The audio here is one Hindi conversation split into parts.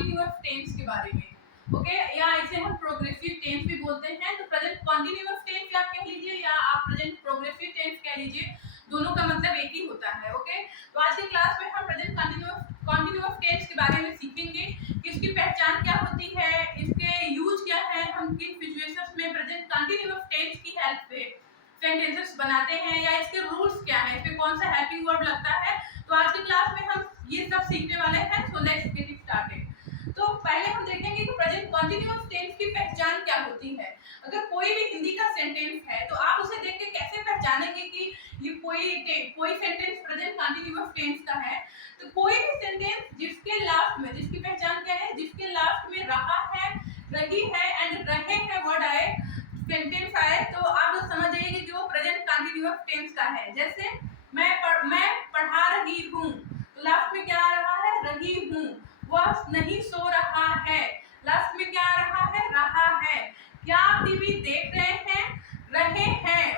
कंटिन्यूअस टेंस के बारे में। ओके, या इसे हम प्रोग्रेसिव टेंस भी बोलते हैं। तो प्रेजेंट कंटिन्यूअस टेंस आप कह लीजिए या आप प्रेजेंट प्रोग्रेसिव टेंस कह लीजिए, दोनों का मतलब एक ही होता है। ओके, तो आज की क्लास में हम प्रेजेंट कंटिन्यूअस टेंस के बारे में सीखेंगे कि इसकी पहचान क्या होती है, इसके यूज क्या है, हम किन सिचुएशंस में प्रेजेंट कंटिन्यूअस टेंस की हेल्प से सेंटेंसेस बनाते हैं, या इसके रूल्स क्या है, इस पे कौन सा हेल्पिंग वर्ब लगता है। तो आज की क्लास में हम ये सब सीखने वाले हैं। So let's get started. तो पहले हम देखेंगे कि प्रेजेंट कंटिन्यूअस टेंस की पहचान क्या होती है। अगर कोई भी हिंदी का सेंटेंस है तो आप उसे देख के कैसे पहचानेंगे कि ये कोई सेंटेंस प्रेजेंट कंटिन्यूअस टेंस का है। तो कोई भी सेंटेंस जिसके लास्ट में, जिसकी पहचान क्या है, जिसके लास्ट में रहा है, रही है एंड रहे हैं वर्ड आए, सेंटेंस आए, तो आप लोग समझ जाइए कि वो प्रेजेंट कंटिन्यूअस टेंस का है। जैसे मैं पढ़ा रही हूँ, तो लास्ट में क्या आ रहा है, रही हूँ। वह नहीं सो रहा है, लास्ट में क्या आ रहा है, रहा है। क्या आप टीवी देख रहे हैं।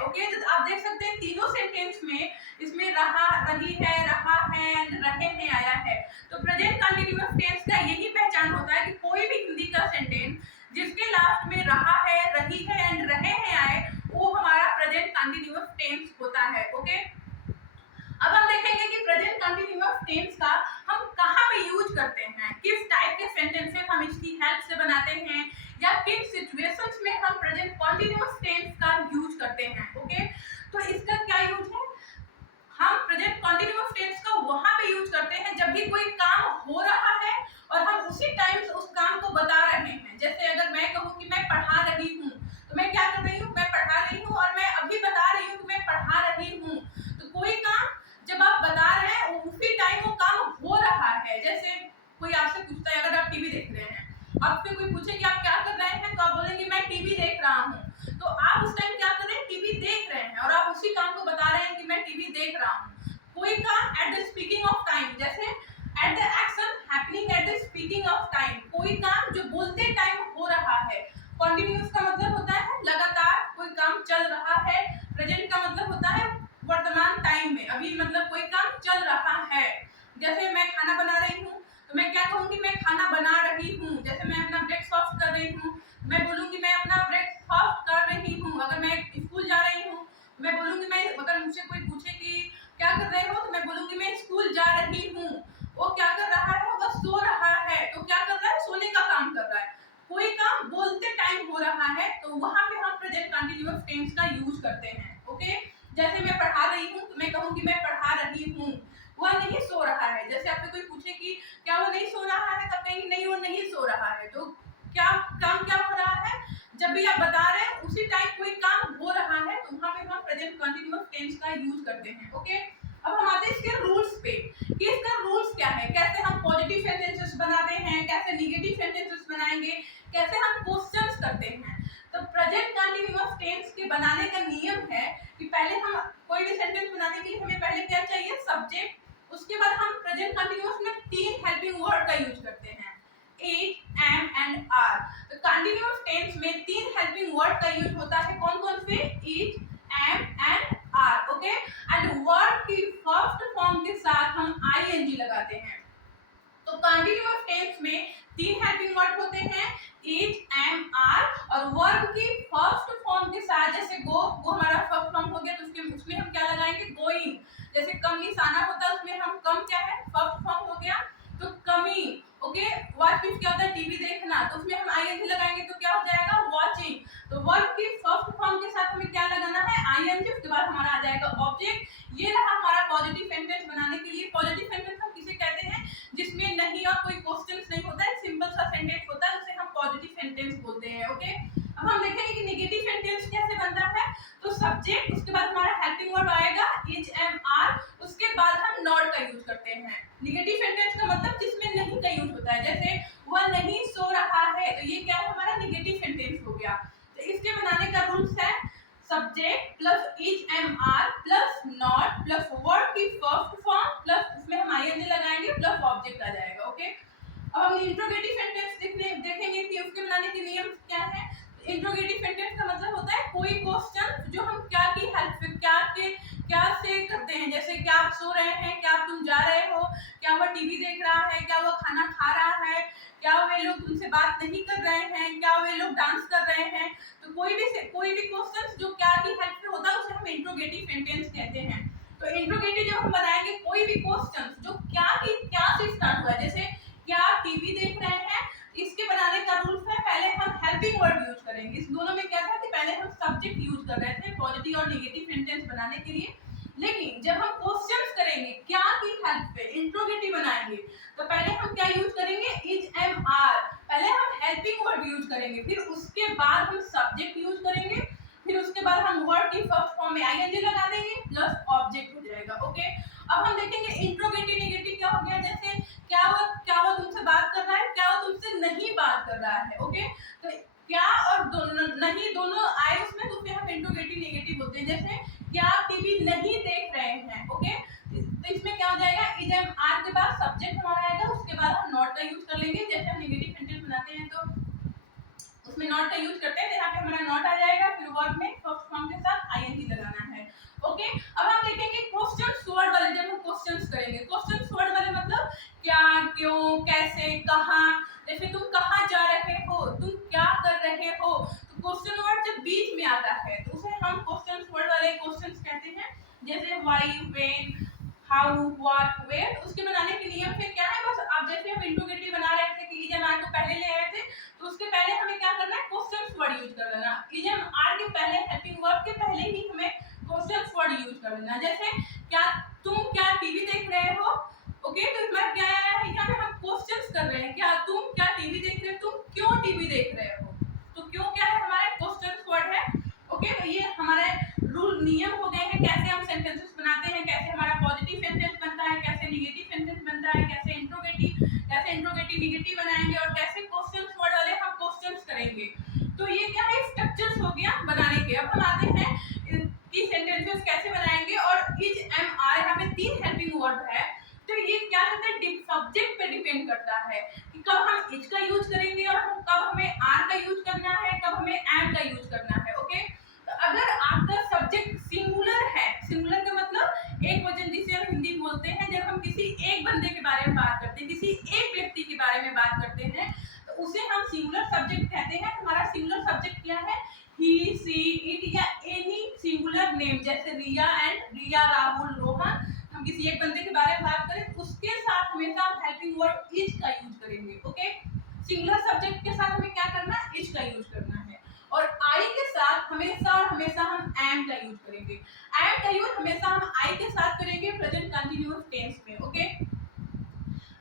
ओके, तो आप देख सकते हैं तीनों सेंटेंस में इसमें रहा, रही है, रहा है एंड रहे हैं आया है। तो प्रेजेंट कंटिन्यूअस टेंस का यही पहचान होता है कि कोई भी हिंदी का सेंटेंस जिसके लास्ट में रहा है, रही है एंड रहे हैं आए, वो हमारा प्रेजेंट कंटिन्यूअस टेंस होता है। ओके, अब हम देखेंगे कि प्रेजेंट कंटिन्यूअस टेंस का हम कहाँ पे यूज करते हैं, किस टाइप के सेंटेंसेस हम इसकी हेल्प से बनाते हैं, या किन सिचुएशंस में हम प्रेजेंट कंटिन्यूअस टेंस का यूज करते हैं। ओके, तो इसका क्या यूज है, हम प्रेजेंट कंटिन्यूअस टेंस का वहां पे यूज करते हैं जब भी कोई काम हो रहा है और हम उसी टाइम उस काम को बता रहे हैं। जैसे अगर मैं कहूँ कि मैं पढ़ा रही हूँ, तो मैं क्या कर रही हूँ, मैं पढ़ा रही हूँ और मैं अभी बता रही हूँ कि मैं पढ़ा रही हूँ। तो कोई काम जब आप बता रहे हैं उसी टाइम वो काम हो रहा है। जैसे कोई आपसे पूछता है, अगर आप टीवी देख रहे हैं, आपसे कोई पूछे कि आप क्या कर रहे हैं, तो आप बोलेंगे मैं टीवी देख रहा हूँ। तो आप उस टाइम क्या कर रहे हैं, टीवी देख रहे हैं, और आप उसी काम को बता रहे हैं कि मैं टीवी देख रहा हूँ। कोई काम at the speaking of time, जैसे at the action happening at the speaking of time, कोई काम जो बोलते टाइम हो रहा है। कंटिन्यूअस का मतलब होता है लगातार कोई काम चल रहा है। प्रेजेंट का मतलब होता है वर्तमान टाइम में, अभी मतलब कोई काम चल रहा है। जैसे मैं खाना बना रही हूँ, तो मैं क्या कहूँगी, मैं खाना बना रही हूँ। जैसे मैं अपना ब्रेकफास्ट कर रही हूँ, मैं बोलूँगी मैं अपना ब्रेकफास्ट कर रही हूँ। अगर मैं स्कूल जा रही हूँ, मैं बोलूँगी मैं, अगर मुझसे कोई पूछे कि क्या कर रहे हो, तो मैं बोलूँगी मैं स्कूल जा रही हूँ। वो क्या कर रहा है, वो सो रहा है। तो क्या कर रहा है, सोने का काम कर रहा है। कोई काम बोलते टाइम हो रहा है, तो वहां पे हम प्रेजेंट कंटिन्यूअस टेंस का यूज करते हैं। ओके, जैसे मैं पढ़ा रही हूँ, तो मैं कहूँगी मैं पढ़ा रही हूँ। वह नहीं सो रहा है। जैसे आपसे कोई पूछे कि क्या वो नहीं सो रहा है, तब कहेंगे नहीं वो नहीं सो रहा है। तो क्या काम क्या हो रहा है, जब भी आप बता रहे हैं उसी टाइम कोई काम हो रहा है, तो वहां पे हम प्रेजेंट कंटिन्यूअस टेंस का यूज करते हैं। ओके, अब हम आते हैं इसके रूल्स पे कि इसका रूल्स क्या है, कैसे हम पॉजिटिव सेंटेंसेस बनाते हैं, कैसे निगेटिव सेंटेंसेस बनाएंगे, कैसे हम क्वेश्चंस करते हैं। तो प्रेजेंट कंटिन्यूअस टेंस के बनाने का नियम है कि पहले हम कोई भी सेंटेंस बनाने के लिए हमें पहले क्या चाहिए, सब्जेक्ट। उसके बाद हम प्रेजेंट कंटिन्यूअस में तीन हेल्पिंग वर्ड का यूज करते हैं, इज, एम एंड आर। तो कंटिन्यूअस टेंस में तीन हेल्पिंग वर्ड का यूज होता है। कौन कौन से, is, am and are. Okay, and word की फर्स्ट फॉर्म के साथ हम आईएनजी लगाते हैं। तो कंटिन्यूअस टेंस में तीन हेल्पिंग वर्ड होते हैं, इज, एम, आर, और वर्ब की फर्स्ट फॉर्म के साथ, जैसे गो हमारा फर्स्ट फॉर्म हो गया, तो उसमें हम क्या लगाएंगे, गोइंग। जैसे कम निशाना होता है, उसमें हम कम क्या है, फर्स्ट फॉर्म हो गया, तो कमिंग। ओके, वॉच मीन्स क्या होता है, टीवी देखना, तो उसमें हम आईएनजी लगाएंगे तो क्या हो जाएगा, वॉचिंग। तो वर्ब की फर्स्ट फॉर्म के साथ हमें क्या लगाना है, आईएनजी, उसके बाद हमारा आ जाएगा ऑब्जेक्ट। ये रहा हमारा पॉजिटिव सेंटेंस बनाने के लिए। पॉजिटिव सेंटेंस हम किसे कहते हैं, जिसमें नहीं और कोई क्वेश्चंस नहीं होता है, सिंपल सा सेंटेंस होता है, उसे हम पॉजिटिव सेंटेंस बोलते हैं। ओके, अब हम देखेंगे कि नेगेटिव सेंटेंस कैसे बनता है। तो सब्जेक्ट, उसके बाद हमारा हेल्पिंग वर्ब आएगा इज, एम, आर, उसके बाद हम नॉट का यूज करते हैं। नेगेटिव सेंटेंस का मतलब जिसमें नहीं का यूज होता है। जैसे वह नहीं सो रहा है, तो ये क्या है, हमारा नेगेटिव सेंटेंस हो गया। तो इसके बनाने का रूल्स है, subject plus is, am, are plus not plus word की फर्स्ट फॉर्म प्लस उसमें हम आईएनजी लगाएंगे प्लस ऑब्जेक्ट आ जाएगा। ओके, अब हम इंट्रोगेटिव सेंटेंस देखेंगे कि उसके बनाने के नियम क्या है। इंट्रोगेटिव सेंटेंस का मतलब होता है कोई क्वेश्चन जो हम क्या की हेल्प से, क्या से करते हैं। जैसे क्या आप सो रहे हैं, क्या तुम जा रहे हो, क्या वह टीवी देख रहा है, क्या वह खाना खा रहा है, क्या वे लोग तुमसे बात नहीं कर रहे हैं, क्या वे लोग डांस कर रहे हैं। तो कोई भी क्वेश्चन जो क्या की हेल्प से होता है उसे हम इंट्रोगेटिव सेंटेंस कहते हैं। तो इंट्रोगेटिव जब हम बनाएंगे कोई भी क्वेश्चन जो क्या से स्टार्ट हुआ है, जैसे क्या आप टीवी देख रहे हैं, इसके बनाने का रूल्स है पहले हम हेल्पिंग वर्ड यूज करेंगे। इस दोनों में क्या था कि पहले हम सब्जेक्ट यूज कर रहे थे पॉजिटिव और नेगेटिव सेंटेंस बनाने के लिए, लेकिन जब हम क्वेश्चंस करेंगे क्या की हेल्प पे इंट्रोगेटिव बनाएंगे तो पहले हम क्या यूज करेंगे, इज एम आर। पहले हम हेल्पिंग वर्ड यूज करेंगे, फिर उसके बाद हम सब्जेक्ट यूज करेंगे, फिर उसके बाद हम वर्ड की फर्स्ट फॉर्म में आईएनजी लगा देंगे प्लस ऑब्जेक्ट हो जाएगा। ओके, अब हम देखेंगे इंट्रोगेटिव नेगेटिव क्या हो गया, जैसे क्या वो तुमसे बात कर रहा है, क्या वो तुमसे नहीं बात कर रहा है। ओके, तो क्या और नहीं दोनों आए उसमें तो फिर हम इंट्रोगेटिव नेगेटिव होते हैं। जैसे क्या आप टीवी नहीं देख रहे हैं। ओके, तो इसमें क्या हो जाएगा, इज एम आर के बाद सब्जेक्ट हमारा आएगा, उसके बाद हम नॉट का यूज कर लेंगे। जैसे हम नेगेटिव सेंटेंस बनाते हैं तो उसमें नॉट का यूज करते हैं, तो यहाँ पे हमारा नॉट आ जाएगा, फिर वर्ब में फर्स्ट फॉर्म के साथ आईएनजी लगाना है। ओके, अब हम देखेंगे क्वेश्चंस वर्ड वाले। जब हम क्वेश्चंस करेंगे क्वेश्चंस वर्ड वाले मतलब क्या, क्यों, कैसे, कहां। जैसे तुम कहां जा रहे हो, तुम क्या कर रहे हो, तो क्वेश्चन वर्ड जब बीच में आता है तो उसे हम क्वेश्चंस वर्ड वाले क्वेश्चंस कहते हैं। जैसे why, when, how, what, where. उसके बनाने के नियम फिर क्या है, बस अब जैसे हम इंट्रोगेटिव बना रहे थे कि इज एम आर को पहले ले आए थे, तो उसके पहले हमें क्या करना है, क्वेश्चंस वर्ड यूज कर लेना। इज एम आर के पहले हेल्पिंग वर्ब के पहले ही हमें क्वेश्चंस वर्ड यूज कर लेना। जैसे तुम क्या टीवी देख रहे हो। ओके, तो हमारा क्या है, यहाँ पे हम क्वेश्चंस कर रहे हैं, क्या तुम क्या टीवी देख रहे हो, तुम क्यों टीवी देख रहे हो। तो क्यों क्या है, हमारे क्वेश्चंस वर्ड है। ओके, तो ये हमारे रूल नियम हो गए हैं कैसे हम सेंटेंसेस बनाते हैं, कैसे हमारा पॉजिटिव सेंटेंस बनता है, कैसे नेगेटिव सेंटेंस बनता है, कैसे इंट्रोगेटिव नेगेटिव बनाएंगे और कैसे क्वेश्चंस वर्ड वाले हम क्वेश्चंस करेंगे। तो ये क्या है, स्ट्रक्चर्स हो गया बनाने के। अब हम आते हैं कि सेंटेंसेस कैसे बनाएंगे। और इज एम आर यहाँ पे 3 हेल्पिंग वर्ब है, तो ये क्या करता है, सब्जेक्ट पे डिपेंड करता है कि कब हम इज का यूज करेंगे और कब हमें आर का यूज करना है, कब हमें एम का यूज करना है। ओके, तो अगर आपका सब्जेक्ट सिंगुलर है, सिंगुलर का मतलब एक वचन जिसे हम हिंदी बोलते हैं, जब हम किसी एक बंदे के बारे में बात करते हैं, किसी एक व्यक्ति के बारे में बात करते हैं, तो उसे हम सिंगुलर सब्जेक्ट कहते हैं। हमारा सिंगुलर सब्जेक्ट क्या है, ही, सी, इट या एनी सिंगुलर नेम। जैसे रिया एंड रिया, राहुल, रोहन, हम किसी एक बंदे के बारे में बात करें उसके साथ हमेशा हम हेल्पिंग वर्ड इज का यूज करेंगे। ओके, सिंगुलर सब्जेक्ट के साथ हमें क्या करना है, इज का यूज करना है। और आई के साथ हमेशा हम एम का यूज करेंगे। एम का यूज हमेशा हम आई के साथ करेंगे प्रेजेंट कंटीन्यूअस टेंस में। ओके,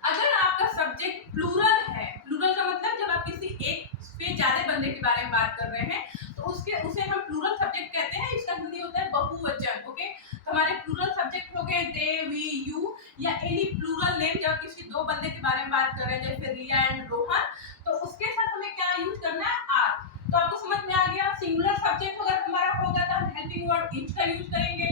अगर आपका सब्जेक्ट प्लूरल है, प्लूरल का मतलब जब आप किसी एक से ज्यादा बंदे के बारे में बात कर रहे हैं तो उसे हम प्लूरल सब्जेक्ट कहते हैं। इसका हिंदी होता है बहुवचन। ओके, तो हमारे प्लूरल सब्जेक्ट हो गए दे, वी, यू या एनी प्लूरल नेम। जब किसी 2 बंदे के बारे में बात कर रहे हैं जैसे रिया एंड रोहन, तो उसके साथ हमें क्या यूज करना है, आर। तो आपको समझ में आ गया, सिंगुलर सब्जेक्ट अगर हमारा होगा तो हम हेल्पिंग वर्ड इज का यूज करेंगे।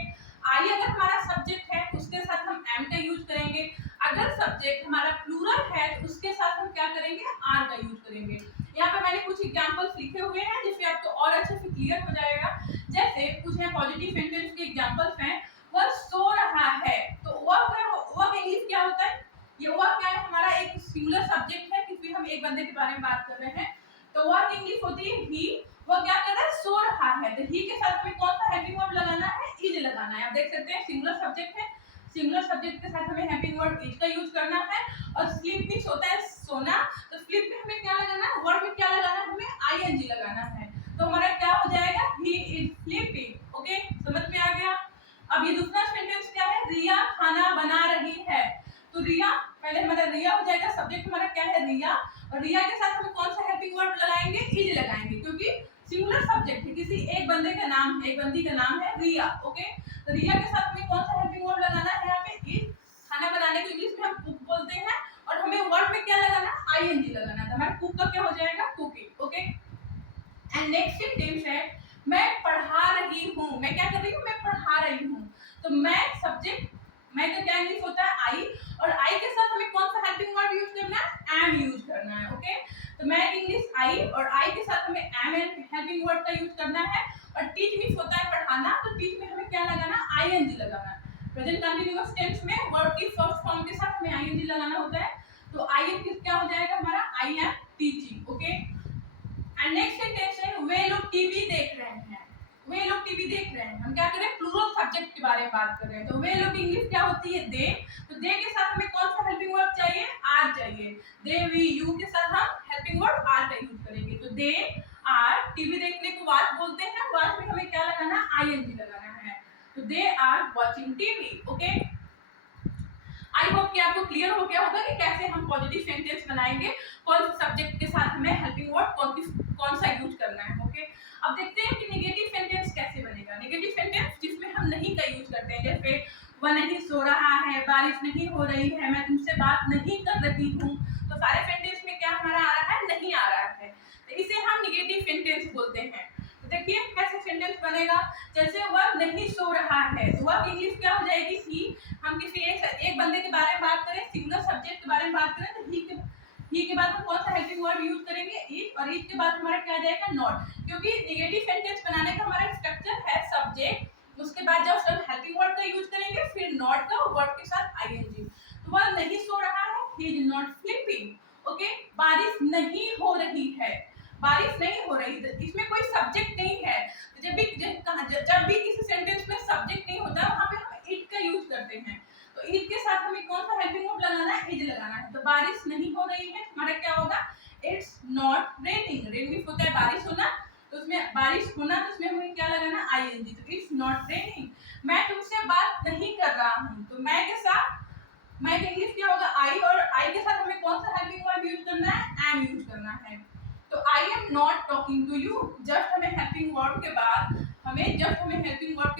आई अगर हमारा सब्जेक्ट है उसके साथ हम एम का यूज करेंगे। अगर सब्जेक्ट हमारा प्लूरल है तो उसके साथ हम क्या करेंगे, आर का यूज करेंगे। यहाँ पे मैंने कुछ एग्जांपल्स लिखे हुए हैं जिससे आपको और अच्छे से क्लियर हो जाएगा। जैसे कुछ है पॉजिटिव सेंटेंस के एग्जांपल्स हैं, वह सो रहा है, तो वह का इंग्लिश क्या होता है, ये वह क्या है, हमारा एक सिंगुलर सब्जेक्ट है क्योंकि हम एक बंदे के बारे में बात कर रहे हैं, तो वह की इंग्लिश होती है ही। वह क्या कर रहा है, सो रहा है, तो ही के साथ हमें कौन सा हेल्पिंग वर्ब लगाना है, इज लगाना है। आप देख सकते हैं सिंगुलर सब्जेक्ट है, सिंगुलर सब्जेक्ट के साथ हमें हेल्पिंग वर्ड इज का यूज करना है। और स्लीप मीन्स होता है सोना, तो स्लीप में हमें क्या लगाना है, वर्ड में क्या लगाना है, हमें आईएनजी लगाना है। तो हमारा क्या हो जाएगा, ही इज स्लीपिंग। ओके, समझ में आ गया। अब ये दूसरा सेंटेंस क्या है, रिया खाना बना रही है, तो रिया पहले हमारा रिया हो जाएगा, सब्जेक्ट हमारा क्या है, रिया, और रिया के साथ हम कौन सा हेल्पिंग वर्ड लगाएंगे, इज लगाएंगे, क्योंकि सिंगुलर सब्जेक्ट है, किसी एक बंदे का नाम है, एक बंदी का नाम है रिया। ओके, तो रिया के साथ हमें कौन सा हेल्पिंग वर्ड लगाना है, यहाँ पे इज। खाना बनाने को इंग्लिश में हम कुक बोलते हैं और हमें वर्ड में क्या लगाना है, आईएनजी लगाना है, तो हमारा कुक का क्या हो जाएगा, cooking. Okay, and next sentence है मैं पढ़ा रही हूँ। मैं क्या कर रही हूँ, मैं पढ़ा रही हूँ, तो मैं सब्जेक्ट, मैं का क्या इंग्लिश होता है, आई, और आई के साथ हमें कौन सा हेल्पिंग वर्ड यूज करना है, एम यूज करना है। ओके, तो मैं इंग्लिश आई, और आई के साथ हमें एम हेल्पिंग वर्ड का यूज करना है। और टीच मीन्स होता है पढ़ाना, तो टीच में हमें क्या लगाना, आईएनजी लगाना है। प्रेजेंट कंटीन्यूअस टेंस में वर्ड की फर्स्ट फॉर्म के साथ हमें आईएनजी लगाना होता है। तो आई एम क्या हो जाएगा हमारा, I am teaching. Okay, and next sentence है वे लोग टीवी देख रहे हैं। वे लोग टीवी देख रहे हैं, हम क्या करें, प्लूरल सब्जेक्ट के बारे में बात कर रहे हैं। तो वे लोग की इंग्लिश क्या होती है, दे। तो दे के साथ हमें कौन सा हेल्पिंग वर्ब चाहिए, आर चाहिए। दे वी यू के साथ हम हेल्पिंग वर्ब आर का यूज करेंगे। तो दे आर टीवी देखने को वॉच बोलते हैं, वॉच में हमें क्या लगाना, आईएनजी लगाना है। तो they are watching TV. Okay, I hope कि आपको क्लियर हो गया होगा कि कैसे हम पॉजिटिव सेंटेंस बनाएंगे, कौन से सब्जेक्ट के साथ हमें हेल्पिंग वर्ब कौन सा यूज करना है। ओके, अब देखते हैं कि नेगेटिव सेंटेंस कैसे बनेगा। नेगेटिव सेंटेंस जिसमें हम नहीं का यूज करते हैं, जैसे वह नहीं सो रहा है, बारिश नहीं हो रही है, मैं तुमसे बात नहीं कर रही हूँ। तो सारे सेंटेंस में क्या हमारा आ रहा है, नहीं आ रहा है। तो इसे हम नेगेटिव सेंटेंस बोलते हैं। तो देखिए कैसे सेंटेंस बनेगा, जैसे वह नहीं सो रहा है, तो वह की इंग्लिश क्या हो जाएगी, ही। हम किसी एक बंदे के बारे में बात करें, सिंगल सब्जेक्ट के बारे में बात करें, तो ही के बाद हम कौन सा हेल्पिंग वर्ब यूज करेंगे, इज, और इज के बाद हमारा क्या आ जाएगा, नॉट। क्योंकि नेगेटिव सेंटेंस बनाने का हमारा स्ट्रक्चर है सब्जेक्ट, उसके बाद जब सब हेल्पिंग वर्ब का यूज करेंगे, फिर नॉट का वर्ब के साथ आईएनजी। तो वह नहीं सो रहा है, he is not sleeping. Okay, बारिश नहीं हो रही है, बारिश नहीं हो रही, इसमें कोई सब्जेक्ट नहीं है। तो जब भी किसी सेंटेंस में सब्जेक्ट नहीं होता, वहां पे हम इट का यूज करते हैं। तो इट के साथ हमें कौन सा हेल्पिंग वर्ब लगाना है, इज लगाना है। तो बारिश नहीं हो रही है, हमारा क्या होगा, it's not raining. Rain means होता है बारिश होना, तो उसमें बारिश होना, तो उसमें हमें क्या लगाना, आईएनजी। तो इट्स नॉट रेनिंग। मैं तुमसे बात नहीं कर रहा हूँ, तो मैं के साथ, मैं का इंग्लिश क्या होगा, आई, और आई के साथ हमें कौन सा हेल्पिंग वर्ब यूज करना है, एम यूज करना है। तो I am not talking to you, just हमें हेल्पिंग वर्ब के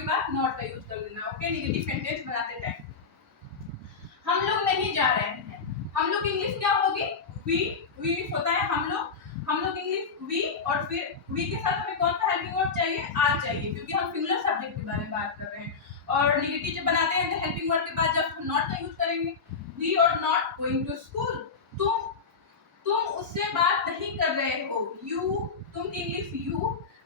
बाद नॉट का यूज कर देना। ओके, नेगेटिव सेंटेंस बनाते टाइम हम लोग नहीं जा रहे हैं, हम लोग इंग्लिश क्या होगी, वी होता है हम लोग इंग्लिश वी, और फिर वी के साथ हमें कौन सा हेल्पिंग वर्ब चाहिए, आर चाहिए, क्योंकि हम सिंगुलर सब्जेक्ट के बारे में बात कर रहे हैं। और नेगेटिव जब बनाते हैं तो हेल्पिंग वर्ब के बाद जब हम नॉट का यूज करेंगे, वी और नॉट गोइंग टू स्कूल। तुम उससे बात नहीं कर रहे हो, यू, तुम की इंग्लिश यू,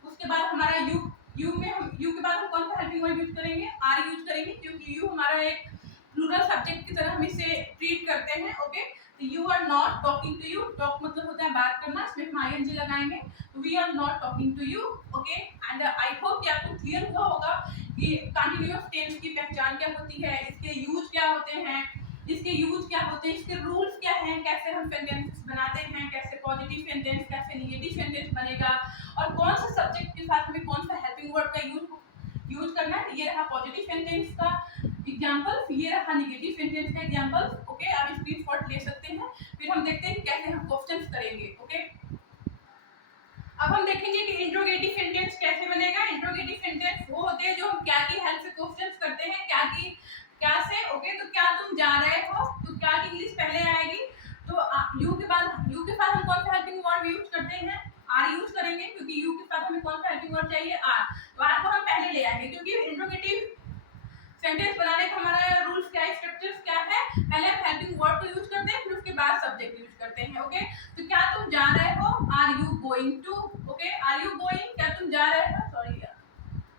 उसके बाद हमारा यू के बाद हम कौन सा हेल्पिंग वर्ब यूज करेंगे, आर यूज करेंगे, क्योंकि यू हमारा एक प्लूरल सब्जेक्ट की तरह हम इसे ट्रीट करते हैं। ओके, तो you are not talking to you, talk मतलब होता है बात करना, इसमें हम आईएनजी लगाएंगे। तो we are not talking to you. Okay, and I hope कि आपको क्लियर हुआ होगा कि कंटीन्यूअस टेंस की पहचान क्या होती है, इसके यूज क्या होते हैं, इसके रूल्स क्या हैं, कैसे हम सेंटेंसेस बनाते हैं, कैसे पॉजिटिव सेंटेंस, कैसे नेगेटिव सेंटेंस बनेगा, और कौन सा सब्जेक्ट के साथ में कौन सा हेल्पिंग वर्ब का यूज करना है। ये रहा पॉजिटिव सेंटेंस का एग्जांपल, ये रहा नेगेटिव सेंटेंस का एग्जांपल। ओके, आप स्क्रीनशॉट ले सकते हैं। फिर हम देखते हैं कि कैसे हम क्वेश्चंस करेंगे। ओके, अब हम देखेंगे कि इंट्रोगेटिव सेंटेंस कैसे बनेगा। इंट्रोगेटिव सेंटेंस वो होते हैं जो हम क्या की हेल्प से क्वेश्चंस करते हैं, क्या से। ओके, तो क्या तुम जा रहे हो, तो क्या की इंग्लिश पहले आएगी, तो यू के साथ हम कौन सा हेल्पिंग वर्ब यूज करते हैं, आर यूज करेंगे, क्योंकि यू के साथ हमें कौन सा हेल्पिंग वर्ब चाहिए, आर। तो आर को हम पहले ले आएंगे, क्योंकि इंट्रोगेटिव सेंटेंस बनाने का हमारा रूल्स क्या है, स्ट्रक्चर्स क्या है, पहले हम हेल्पिंग वर्ब को यूज करते हैं, फिर उसके बाद सब्जेक्ट यूज करते हैं। ओके, तो क्या तुम जा रहे हो, are you going to. Okay, are you going, क्या तुम जा रहे हो,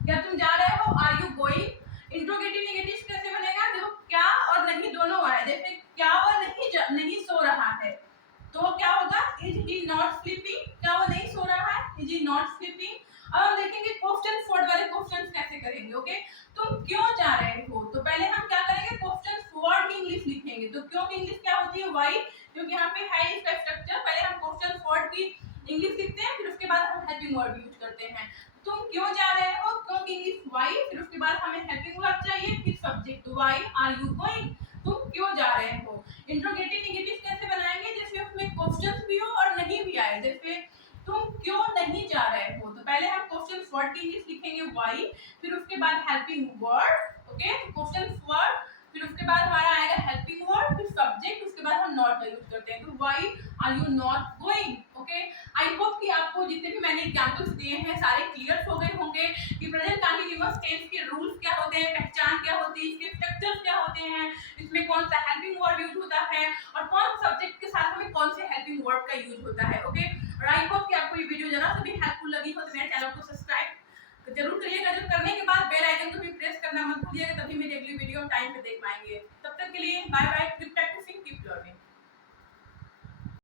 क्या तुम जा रहे हो, are you going. Interrogative negative कैसे बनेगा, देखो क्या और नहीं दोनों आए, जैसे क्या वो नहीं सो रहा है, तो क्या होगा, इज ही नॉट स्लीपिंग, क्या वो नहीं सो रहा है, इज ही नॉट स्लीपिंग। अब हम देखेंगे क्वेश्चन वर्ड वाले क्वेश्चंस कैसे करेंगे। ओके, तुम क्यों जा रहे हो, तो पहले हम क्या करेंगे, क्वेश्चन वर्ड की इंग्लिश लिखेंगे। तो क्यों की इंग्लिश क्या होती है, व्हाई, क्योंकि यहाँ पे है इसका स्ट्रक्चर, पहले हम क्वेश्चन वर्ड की इंग्लिश लिखते हैं, फिर उसके बाद हम हेल्पिंग वर्ड यूज करते हैं। तुम क्यों जा रहे हो, क्यों की इंग्लिश व्हाई, फिर उसके बाद हमें हेल्पिंग वर्ब चाहिए, फिर subject why are you going, तुम क्यों जा रहे हो। इंट्रोगेटिव नेगेटिव कैसे बनाएंगे, जैसे उसमें क्वेश्चंस भी हो और नहीं भी आए, जैसे तुम क्यों नहीं जा रहे हो, तो पहले हम क्वेश्चन वर्ड की इंग्लिश लिखेंगे व्हाई, फिर उसके बाद helping word. Okay, question word, फिर उसके बाद हमारा आएगा हेल्पिंग वर्ड, फिर सब्जेक्ट, उसके बाद हम नॉट का यूज करते हैं। तो why are you not going. Okay, I hope कि आपको जितने भी मैंने एग्जांपल्स दिए हैं सारे क्लियर हो गए होंगे कि प्रेजेंट कंटीन्यूअस टेंस के रूल्स क्या होते हैं, पहचान क्या होती है, इसके स्ट्रक्चर्स क्या होते हैं, इसमें कौन सा हेल्पिंग वर्ड यूज होता है, और कौन सब्जेक्ट के साथ में कौन से हेल्पिंग वर्ड का यूज होता है। ओके, और आई होप कि आपको ये वीडियो जरा सा भी हेल्पफुल लगी हो तो मेरे चैनल को सब्सक्राइब जरूर करिएगा। जब करने के बाद बेल आइकन को भी प्रेस करना मत भूलिएगा, तभी मेरी अगली वीडियो टाइम पे देख पाएंगे। तब तक के लिए बाय बाय।